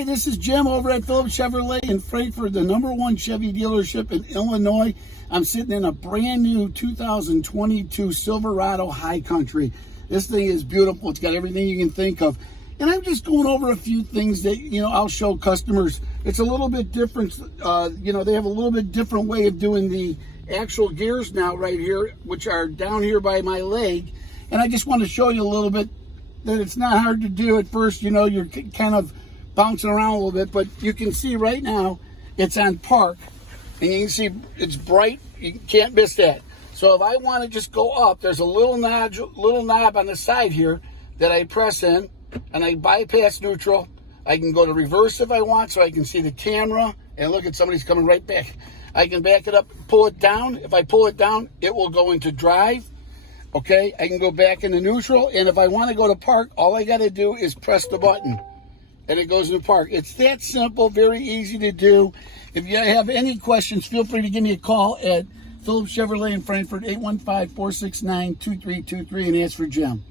Hey, this is Jim over at Phillips Chevrolet in Frankfort, the #1 Chevy dealership in Illinois. I'm sitting in a brand new 2022 Silverado High Country. This thing is beautiful. It's got everything you can think of. And I'm just going over a few things that, I'll show customers. It's a little bit different. They have a little bit different way of doing the actual gears now right here, which are down here by my leg. And I just want to show you a little bit that it's not hard to do at first. You're kind of bouncing around a little bit, but you can see right now it's on park, and you can see it's bright. You can't miss that. So if I want to just go up, there's a little knob on the side here that I press in, and I bypass neutral. I can go to reverse if I want, so I can see the camera, and look at somebody's coming right back. I can back it up, pull it down. If I pull it down, it will go into drive. Okay, I can go back into neutral, and if I want to go to park, all I got to do is press the button, and it goes into park. It's that simple, very easy to do. If you have any questions, feel free to give me a call at Phillips Chevrolet in Frankfort, 815-469-2323, and ask for Jim.